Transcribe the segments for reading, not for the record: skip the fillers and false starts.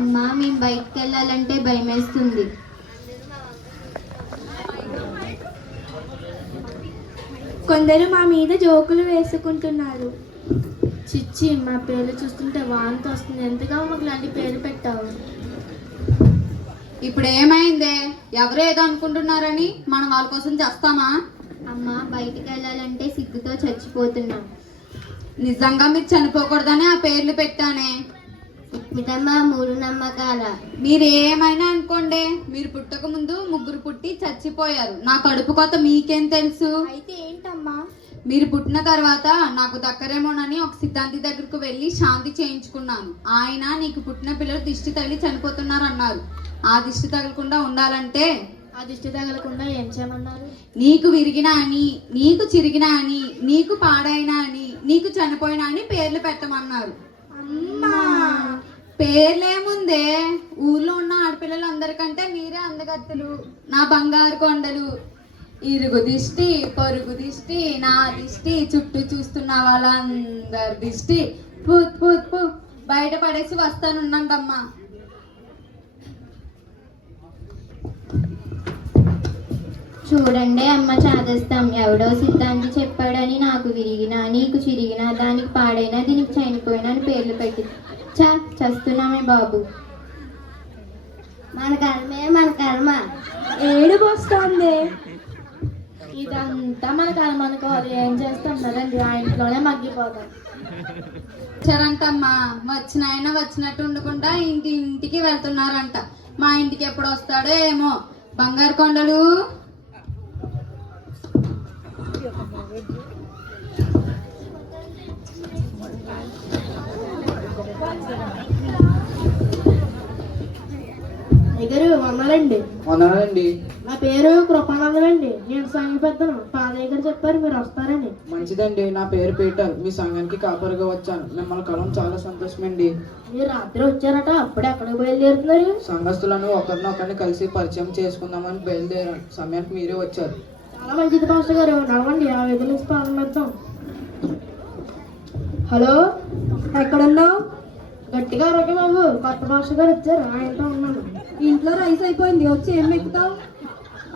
అమ్మా మేము బయటకు వెళ్ళాలంటే భయం వేస్తుంది. కొందరు మా మీద జోకులు వేసుకుంటున్నారు. చిచ్చి, మా పేర్లు చూస్తుంటే వాంతి వస్తుంది. ఎంతగా మాకు లాంటి పేరు పెట్టావు? ఇప్పుడు ఏమైందే? ఎవరు ఏదో అనుకుంటున్నారని మనం వాళ్ళ కోసం చేస్తామా? అమ్మా బయటకు వెళ్ళాలంటే సిగ్గుతో చచ్చిపోతున్నాం. నిజంగా మీరు చనిపోకూడదని ఆ పేర్లు పెట్టానే. ఇదమ్మా మూఢనమ్మకాల. మీరు ఏమైనా అనుకోండి, మీరు పుట్టక ముందు ముగ్గురు పుట్టి చచ్చిపోయారు. నా కడుపు కొత్త మీకేం తెలుసు? అయితే ఏంటమ్మా? మీరు పుట్టిన తర్వాత నాకు దక్కరేమోనని ఒక సిద్ధాంతి దగ్గరకు వెళ్ళి శాంతి చేయించుకున్నాను. ఆయన నీకు పుట్టిన పిల్లలు దిష్టి తగిలి చనిపోతున్నారు అన్నారు. ఆ దిష్టి తగలకుండా ఉండాలంటే ఆ దిష్టి తగలకుండా ఏం చేయమన్నారు? నీకు విరిగినా అని, నీకు చిరిగినా అని, నీకు పాడైనా అని, నీకు చనిపోయినా అని పేర్లు పెట్టమన్నారు. అమ్మా, పేర్లేముందే, ఊర్లో ఉన్న ఆడపిల్లలందరికంటే మీరే అందగత్తులు, నా బంగారు కొండలు. ఇరుగు దిష్టి, పొరుగు దిష్టి, నా దిష్టి, చుట్టూ చూస్తున్న వాళ్ళందరి దిష్టి పూత్ పూత్ పూ బయట పడేసి వస్తానున్నాంటమ్మా. చూడండి అమ్మ చాదస్తాం. ఎవడో సిద్ధాంతి చెప్పాడని నాకు విరిగినా, నీకు చిరిగినా, దానికి పాడైనా, దీనికి చనిపోయినా అని పేర్లు పెట్టి చస్తున్నామే బాబు. మన కర్మే మన కర్మ. ఏడుపు వస్తుంది. ఇదంతా మన కర్మ అనుకోవాలి. ఏం చేస్తాం కదండి, ఆ ఇంట్లోనే మగ్గిపోతాం. వచ్చారంటమ్మా, వచ్చిన ఆయన వచ్చినట్టు ఉండకుండా ఇంటికి వెళ్తున్నారంట. మా ఇంటికి ఎప్పుడు వస్తాడో ఏమో. బంగారు కొండలు, దగ్గర వందలండి. వందనాలండి. నా పేరు కృపానందం అండి. నేను సంఘ పెద్దను. పాదయ్య గారు చెప్పారు మీరు వస్తారని. మంచిదండి. నా పేరు పీటర్. మీ సంఘానికి కాపరిగా వచ్చాను. మిమ్మల్ని కలవడం చాలా సంతోషమండి. మీరు రాత్రి వచ్చారట, అప్పుడే ఎక్కడికి బయలుదేరుతున్నారు? సంఘస్థులను ఒకరినొకరిని కలిసి పరిచయం చేసుకుందామని బయలుదేరాను. సమయానికి మీరే వచ్చారు. చాలా మంచిది పాస్టర్ గారు. నడవండి, ఆ విధుల నుంచి ప్రారంభిద్దాం. హలో, ఎక్కడున్నావు? గట్టిగా రొక్క బాబు. కొత్త పాస్టర్ గారు వచ్చారు, ఆయనతో ఉన్నాను. ఇంట్లో రైస్ అయిపోయింది, వచ్చి ఏం ఎక్కుతావు?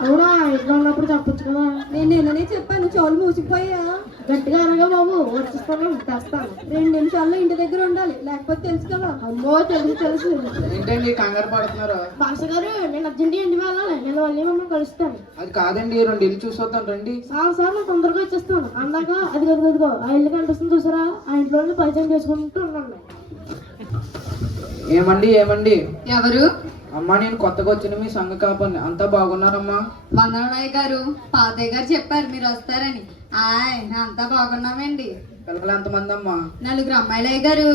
అవునా, ఇంట్లో ఉన్నప్పుడు చెప్పొచ్చు కదా. నేను నిన్ననే చెప్పాను, చెవులు మూసిపోయా. గట్టిగా అనగా బాబు, వచ్చిస్తాను, తెస్తాను. 2 నిమిషాల్లో ఇంటి దగ్గర ఉండాలి, లేకపోతే తెలుసు కదా. అమ్మో, తెలుసు తెలుసు. ఏంటండి కంగారు పడుతున్నారు? పాస్టర్ గారు, నేను అర్జెంట్ ఇంటికి వెళ్ళాలి. నేను మళ్ళీ మమ్మల్ని కలుస్తాను. అది కాదండి, 2 ఇల్లు చూసొద్దాం రండి. సార్ నేను తొందరగా వచ్చేస్తాను. అందాక అదిగో ఆ ఇల్లు కనిపిస్తుంది చూసారా, ఆ ఇంట్లోనే పరిచయం చేసుకుంటూ ఉండండి. ఏమండి? ఎవరు? అమ్మా, నేను కొత్తగా వచ్చిన మీ సంఘ కాపరిని. అంతా బాగున్నారమ్మా? వందనాలయ్య గారు, పాతయ్య గారు చెప్పారు మీరు వస్తారని. అంతా బాగున్నామండి. పిల్లలు ఎంతమంది అమ్మా? 4 అమ్మాయిలయ్య గారు.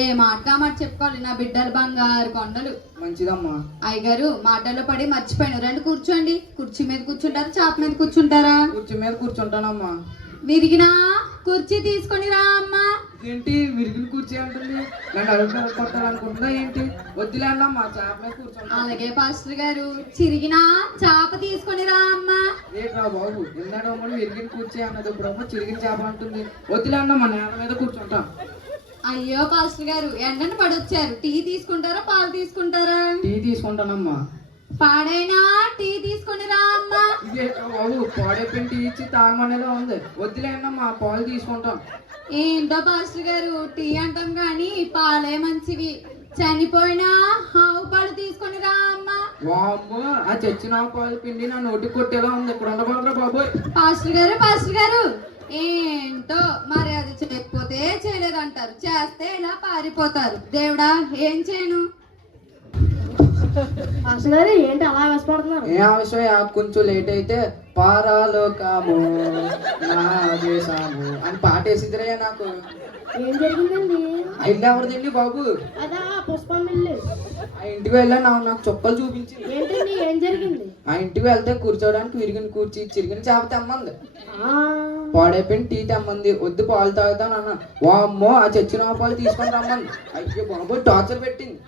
ఏ మాట మాట చెప్పుకోవాలి, నా బిడ్డలు బంగారు కొండలు. మంచిదమ్మా. అయ్యగారు, మాటల్లో పడి మర్చిపోయాను. రండి కూర్చోండి. కుర్చీ మీద కూర్చుంటారా, చాప మీద కూర్చుంటారా? కుర్చీ మీద కూర్చుంటానమ్మా. విరిగినా కుర్చీ తీసుకొని రా అమ్మా. ఏంటి విరిగిన కుర్చీ అంటుంది? నన్ను అడుగు కొట్టాలనుకుంటుందా ఏంటి? వద్దులేండి అమ్మా, చాప మీద కూర్చుంటా. అలాగే పాస్టర్ గారు, చిరిగినా చాప తీసుకొని రా అమ్మా. ఏంట్రా బాబు, ఎన్నాడో విరిగిన కుర్చీ అన్నది, ఇప్పుడు చిరిగిన చేప అంటుంది. వద్దులేండి అమ్మా, నేల మీద కూర్చుంటా. అయ్యో పాస్టర్ గారు, ఎండను పడొచ్చారు. టీ తీసుకుంటారా, పాలు తీసుకుంటారా? టీ తీసుకుంటానమ్మా. పాడైనా టీ తీసుకొని రా అమ్మా. ఇదేంట్రా బాబు, పాడైపోయిన టీ ఇచ్చి తాగమనేలా ఉంది. వద్దులేండి అమ్మా, పాలు తీసుకుంటాం. ఏంటో పాస్టర్ గారు, టీ అంటాం కానీ పాలే మంచివి. చనిపోయినా ఆవు పాలు తీసుకొని రా అమ్మా. వామ్మో, ఆ చచ్చిన పాలు పిండి నా నోటికి కొట్టేలా ఉంది. ఇప్పుడు ఉండకూడదురా బాబోయ్. పాస్టర్ గారు ఏంటో, మరి అది చేయకపోతే చేయలేదంటారు, చేస్తే ఇలా పారిపోతారు. దేవుడా, ఏం చేయను? పాస్టర్ గారు, ఏంటి అలా వేసపడుతున్నారు? ఏ అవసరం, కొంచెం లేట్ అయితే పారాలోకము నాగేశాము అని పాట వేసిద్రయ్యా నాకు. ఏం జరిగిందండి? ఆ ఇల్లు ఎవరిదండి బాబు? అదా పుష్పం ఇల్లు. ఆ ఇంటికి వెళ్ళా, నాకు చుక్కలు చూపించింది. ఏంటండి, ఏం జరిగింది? ఆ ఇంటికి వెళ్తే కూర్చోడానికి విరిగిన కూర్చి, చిరిగిన చేప తెమ్మంది. ఆ, పాడైపోయిన టీ తెమ్మంది. వద్దు, పాలు తాగుతాను అన్న. వామ్మో, ఆ చచ్చిన పాలు తీసుకొని రమ్మంది. అయ్యో బాబు, టార్చర్ పెట్టింది.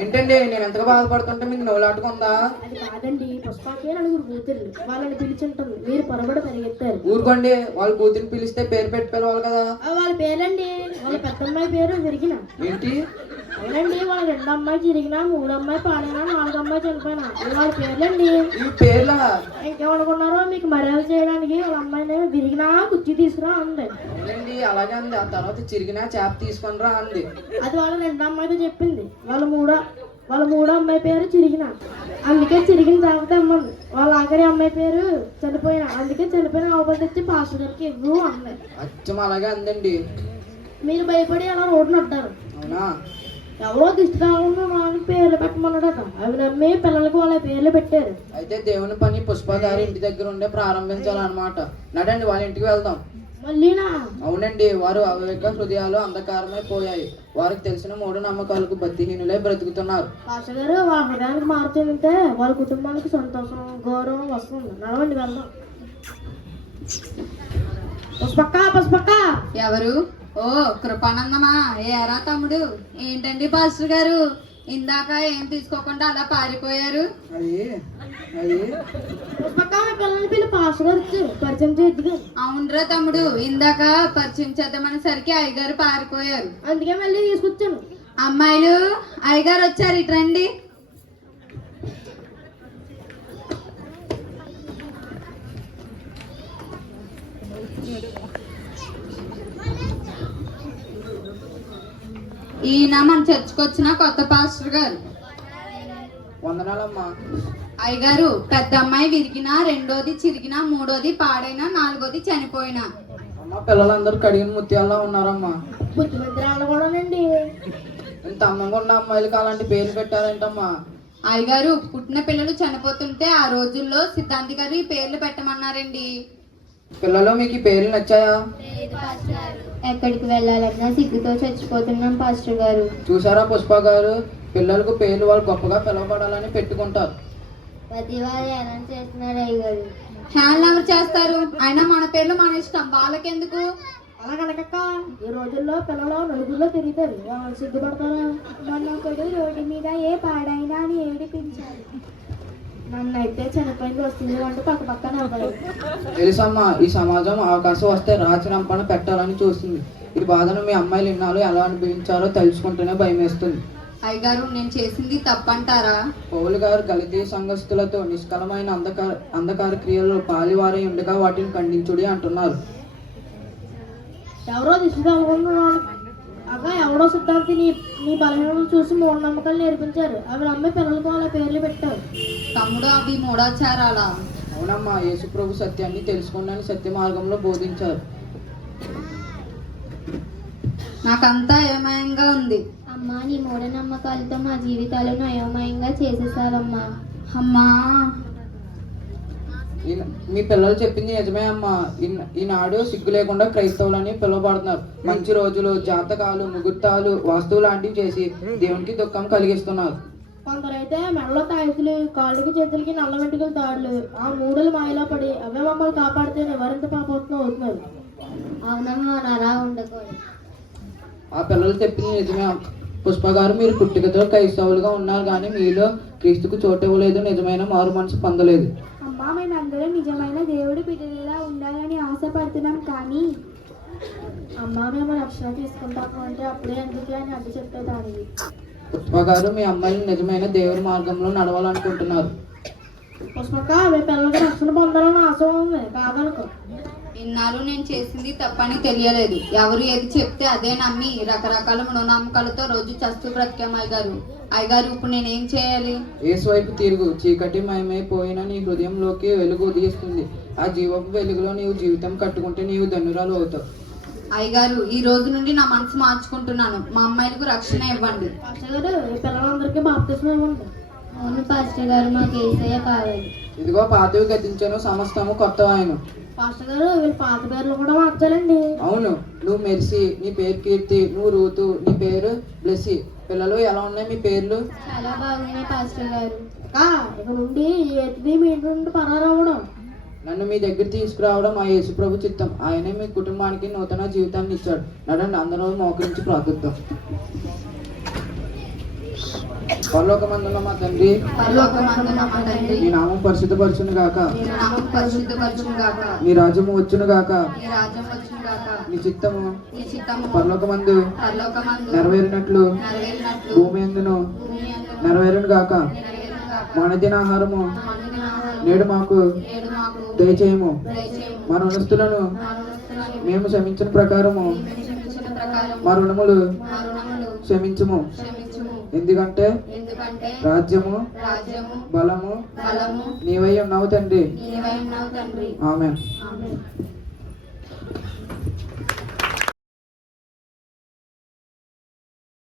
ఏంటండి నేను ఎంతగా బాధపడుతుంటే మీకు నవ్వులాటుకుందా? అది కాదండి, పుష్పకే నలుగురు కూతుర్లు, వాళ్ళని పిలిచుంటుంది, మీరు పొరబడి పరిగెత్తారు. ఊరుకోండి, వాళ్ళ కూతురిని పిలిస్తే పేరు పెట్టి పిలవాలి కదా. వాళ్ళ పేర్లండి, వాళ్ళ పెద్దమ్మాయి పేరు విరిగిన. ఏంటి? అవునండి, వాళ్ళ రెండో అమ్మాయి చిరిగిన, మూడో అమ్మాయి పాడినా, నాలుగో అమ్మాయి చనిపోయినా. వాళ్ళ పేర్లండి. ఈ పేర్లా? ఇంకేమనుకున్నారో, మీకు మర్యాద చేయడానికి వాళ్ళ అమ్మాయిని విరిగినా కుర్చీ తీసుకురా అంది. అవునండి, అలాగే అంది. ఆ తర్వాత చిరిగినా చేప తీసుకొని రా అంది. అది వాళ్ళ రెండో అమ్మాయితో చెప్పింది. వాళ్ళ మూడో అమ్మాయి పేరు చిరిగిన, అందుకే చిరిగిన చేపత అమ్మంది. వాళ్ళ ఆఖరి అమ్మాయి పేరు చనిపోయిన, అందుకే చనిపోయిన అవబడి తెచ్చి పాస్టర్ గారికి ఇవ్వు అంది. అచ్చం అలాగే అందండి. మీరు భయపడి అలా రోడ్డును అడ్డారు. అవునా? ఎవరో దిష్టి తాగకుండా వాళ్ళకి పేర్లు పెట్టమన్నాడట. అవి నమ్మి పిల్లలకు వాళ్ళ పేర్లు పెట్టారు. అయితే దేవుని పని పుష్ప గారి ఇంటి దగ్గర ఉండే ప్రారంభించాలన్నమాట. నడండి, వాళ్ళ ఇంటికి వెళ్దాం. మళ్ళీనా? అవునండి, వారు అవివేక హృదయాలు అంధకారమై పోయాయి. వారికి తెలిసిన మూఢనమ్మకాలకు భక్తిహీనులై బ్రతుకుతున్నారు. పాస్టర్ గారు, వాళ్ళ హృదయానికి మారుతుంటే వాళ్ళ కుటుంబానికి సంతోషం, గౌరవం వస్తుంది. నడవండి, వెళ్దాం. పుష్పక్క. ఎవరు? ఓ కృపానందమా, ఏరా తమ్ముడు. ఏంటండి పాస్టర్ గారు, ఇందాక ఏం తీసుకోకుండా అలా పారిపోయారు? అది పుష్పక్క, మీ పిల్లల్ని పిల్లి పాస్టర్ గారు వచ్చారు, పరిచయం చేద్దుగా. అవునరా తమ్ముడు, ఇందాక పరిచయం చేద్దామనేసరికి అయ్యగారు పారిపోయారు, అందుకే మళ్ళీ తీసుకొచ్చాను. అమ్మాయిలు అయ్యగారు వచ్చారు, ఇటు రండి. ఈయన మన చర్చికి వచ్చిన కొత్త పాస్టర్ గారు. వందనాలమ్మా. అయ్యగారు, పెద్ద అమ్మాయి విరిగినా, రెండోది చిరిగినా, మూడోది పాడైనా, నాలుగోది చనిపోయినా. అమ్మ, పిల్లలందరూ కడిగిన ముత్యాల్లో ఉన్నారమ్మా. బుద్ధిమంతురాలు కూడానండి. ఇంత అందంగా ఉన్న అమ్మాయిలకి అలాంటి పేర్లు పెట్టారేంటమ్మా? అయ్యగారు, పుట్టిన పిల్లలు చనిపోతుంటే ఆ రోజుల్లో సిద్ధాంతి గారు ఈ పేర్లు పెట్టమన్నారండి. పిల్లలు, మీకు ఈ పేర్లు నచ్చాయా? ఎక్కడికి వెళ్ళాలన్నా సిగ్గుతో చచ్చిపోతున్నాం పాస్టర్ గారు. చూసారా పుష్ప గారు, పిల్లలకు పేర్లు వాళ్ళు గొప్పగా పిలవబడాలని పెట్టుకుంటారు. ప్రతి వారు ఎలా చేస్తున్నారు అయ్యగారు. హ్యాండ్ ఎవరు చేస్తారు? అయినా మన పేర్లు మన ఇష్టం, వాళ్ళకెందుకు? అలా కనుక ఈ రోజుల్లో పిల్లలు నలుగురిలో తిరుగుతారు, వాళ్ళు సిగ్గుపడతారా? మొన్నొకడు రోడ్డు మీద ఏ పాడైనా అని ఏడిపించారు. నన్నైతే చనిపోయింది వస్తుంది అంటే పక్కన అవ్వాలి. తెలుసమ్మా, ఈ సమాజం అవకాశం వస్తే రాచరంపణ పెట్టాలని చూస్తుంది. ఈ బాధను మీ అమ్మాయిలు ఇన్నాళ్ళు ఎలా అనుభవించారో తెలుసుకుంటూనే భయం వేస్తుంది. అయ్యగారు, నేను చేసింది తప్పంటారా? పౌలు గారు గలతీ సంఘస్థులతో నిష్కలమైన అంధకార క్రియలు పాలివారై ఉండగా వాటిని ఖండించుడి అంటున్నారు. ఎవరో దిష్టి తగ్గుకుంటున్నాను అక్క, ఎవడో సిద్ధాంతి నీ బలహీనతలు చూసి మూఢనమ్మకాలు నేర్పించారు. అవి నమ్మి పిల్లలకు వాళ్ళ పేర్లు పెట్టారు. తమ్ముడు, అవి మూఢాచారాలా? అవునమ్మా, యేసు ప్రభు సత్యాన్ని తెలుసుకోండి సత్య మార్గంలో బోధించారు. నాకంతా అయోమయంగా ఉంది. అమ్మా, నీ మూఢనమ్మకాలతో మా జీవితాలను అయోమయంగా చేసేసావమ్మా. అమ్మా, మీ పిల్లలు చెప్పింది నిజమే అమ్మా. ఈనాడు సిగ్గు లేకుండా క్రైస్తవులని పిలువబడుతున్నారు. మంచి రోజులు, జాతకాలు, ముహూర్తాలు, వాస్తువు లాంటివి చేసి దేవునికి దుఃఖం కలిగిస్తున్నారు. కొందరైతే మెడలో తాయితులు, కాళ్ళకి చేతులకి నల్ల వెంట్రుకలు తాడులు, ఆ మూడలు మాయలో పడి అవే మమ్మల్ని కాపాడితే మరింత పాపం అవుతున్నారు. అవునమ్మా, అలా ఉండకూడదు. ఆ పిల్లలు చెప్పింది నిజమే. పుష్ప గారు, మీరు పుట్టుకతో క్రైస్తవులుగా ఉన్నారు కానీ మీలో క్రీస్తుకు చోటు ఇవ్వలేదు, నిజమైన మారు మనసు పొందలేదు. అమ్మా, మేమందరం నిజమైన దేవుడి బిడ్డలా ఉండాలని ఆశపడుతున్నాం కానీ అమ్మా, మేము రక్షణ తీసుకుంటాము అంటే అప్పుడే ఎందుకు అని అడ్డు చెప్పేదానికి. పుష్ప గారు, మీ అమ్మాయిలు నిజమైన దేవుడి మార్గంలో నడవాలనుకుంటున్నారు. పుష్పక, మీ పిల్లలకి రక్షణ పొందాలని ఆశ ఉంది, కాదనుకో. ఇన్నాళ్ళు నేను చేసింది తప్పని తెలియలేదు. ఎవరు ఏది చెప్తే అదే నమ్మి రకరకాల మూఢనమ్మకాలతో రోజు చస్తూ బ్రతికాం. అయ్యగారు, ఇప్పుడు నేనేం చేయాలి? యేసు వైపు తిరుగు. చీకటి మయమైపోయిన నీ హృదయంలోకి వెలుగు ఉదయిస్తుంది. ఆ జీవపు వెలుగులో నీవు జీవితం కట్టుకుంటే నీవు ధన్యురాలు అవుతావు. అయ్యగారు, ఈ రోజు నుండి నా మనసు మార్చుకుంటున్నాను. మా అమ్మాయిలకు రక్షణ ఇవ్వండి. పాస్టర్ గారు, ఈ పిల్లలందరికీ బాప్తిస్మం ఇవ్వండి. అవును పాస్టర్ గారు, మాకు యేసయ్య కావాలి. ఇదిగో పాతవి గతించను, సమస్తము కొత్త ఆయన. పాస్టర్ గారు, వీళ్ళ పాత పేర్లు కూడా మార్చాలండి. అవును, నువ్వు మెర్సీ, నీ పేరు కీర్తి. నువ్వు రూతు, నీ పేరు బ్లెస్సీ. పిల్లలు, ఎలా ఉన్నాయి మీ పేర్లు? చాలా బాగున్నాయి పాస్టర్ గారు. ఇక నుండి ఎత్తుది మీ ఇంటి నుండి పరారవడం, నన్ను మీ దగ్గర తీసుకురావడం ఆ యేసు ప్రభు చిత్తం. ఆయనే మీ కుటుంబానికి నూతన జీవితాన్ని ఇచ్చాడు. నడండి, అందరూ మోకరించి ప్రార్థిద్దాం. పరలోకమందున్న మా తండ్రి, పరలోకమందున్న మా తండ్రి, నీ నామం పరిశుద్ధపరచును గాక, నీ నామం పరిశుద్ధపరచును గాక, నీ రాజ్యము వచ్చును గాక, నీ రాజ్యం వచ్చును గాక, నీ చిత్తము నీ చిత్తము పరలోకమందు పరలోకమందు నెరవేరినట్లు నెరవేరినట్లు భూమి యందును భూమి యందును నెరవేరును గాక. నెరవేరును గాక. మా అనుదిన ఆహారము మా అనుదిన ఆహారము నేడు మాకు నేడు మాకు దయచేయము. దయచేయము. మా రుణస్థులను మా రుణస్థులను మేము క్షమించిన ప్రకారము మేము క్షమించిన ప్రకారం మా రుణములు మా రుణములు క్షమించుము. క్షమించుము. ఎందుకంటే ఎందుకంటే రాజ్యము రాజ్యము బలము బలము నీవై ఉన్నావు తండ్రి. నీవై ఉన్నావు తండ్రి. ఆమెన్. ఆమేన్.